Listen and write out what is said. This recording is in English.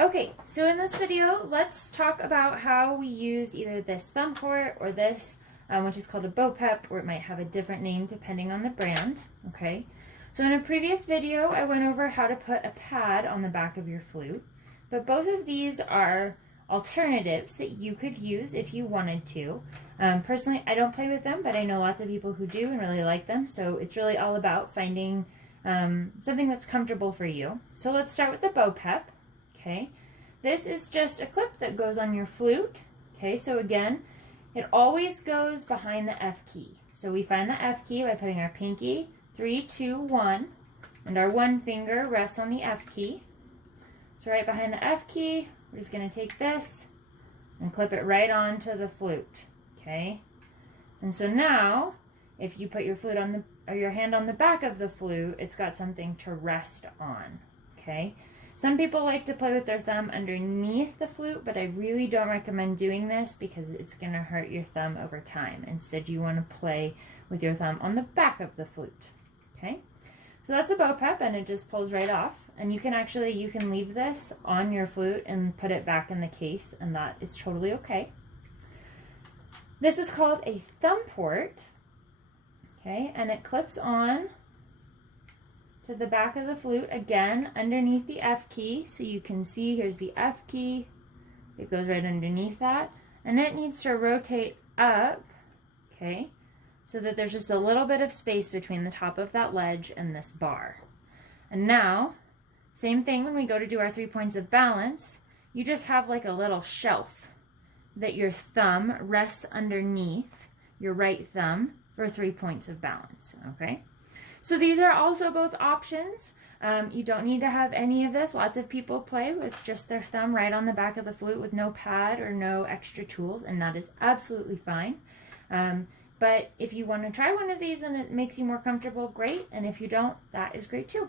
Okay, so in this video, let's talk about how we use either this thumb port or this, which is called a bow pep, or it might have a different name depending on the brand, okay? So in a previous video, I went over how to put a pad on the back of your flute, but both of these are alternatives that you could use if you wanted to. Personally, I don't play with them, but I know lots of people who do and really like them, so it's really all about finding something that's comfortable for you. So let's start with the bow pep. Okay, this is just a clip that goes on your flute. Okay, so again, it always goes behind the F key. So we find the F key by putting our pinky, 3, 2, 1, and our one finger rests on the F key. So right behind the F key, we're just going to take this and clip it right onto the flute. Okay, and so now, if you put your flute on your hand on the back of the flute, it's got something to rest on. Okay. Some people like to play with their thumb underneath the flute, but I really don't recommend doing this because it's going to hurt your thumb over time. Instead, you want to play with your thumb on the back of the flute. Okay, so that's the bow pep, and it just pulls right off. And you can leave this on your flute and put it back in the case, and that is totally okay. This is called a thumb port. Okay, and it clips on to the back of the flute, again, underneath the F key. So you can see here's the F key. It goes right underneath that. And it needs to rotate up, okay, so that there's just a little bit of space between the top of that ledge and this bar. And now, same thing when we go to do our 3 points of balance, you just have like a little shelf that your thumb rests underneath your right thumb for 3 points of balance, okay? So these are also both options. You don't need to have any of this. Lots of people play with just their thumb right on the back of the flute with no pad or no extra tools, and that is absolutely fine. But if you want to try one of these and it makes you more comfortable, great. And if you don't, that is great too.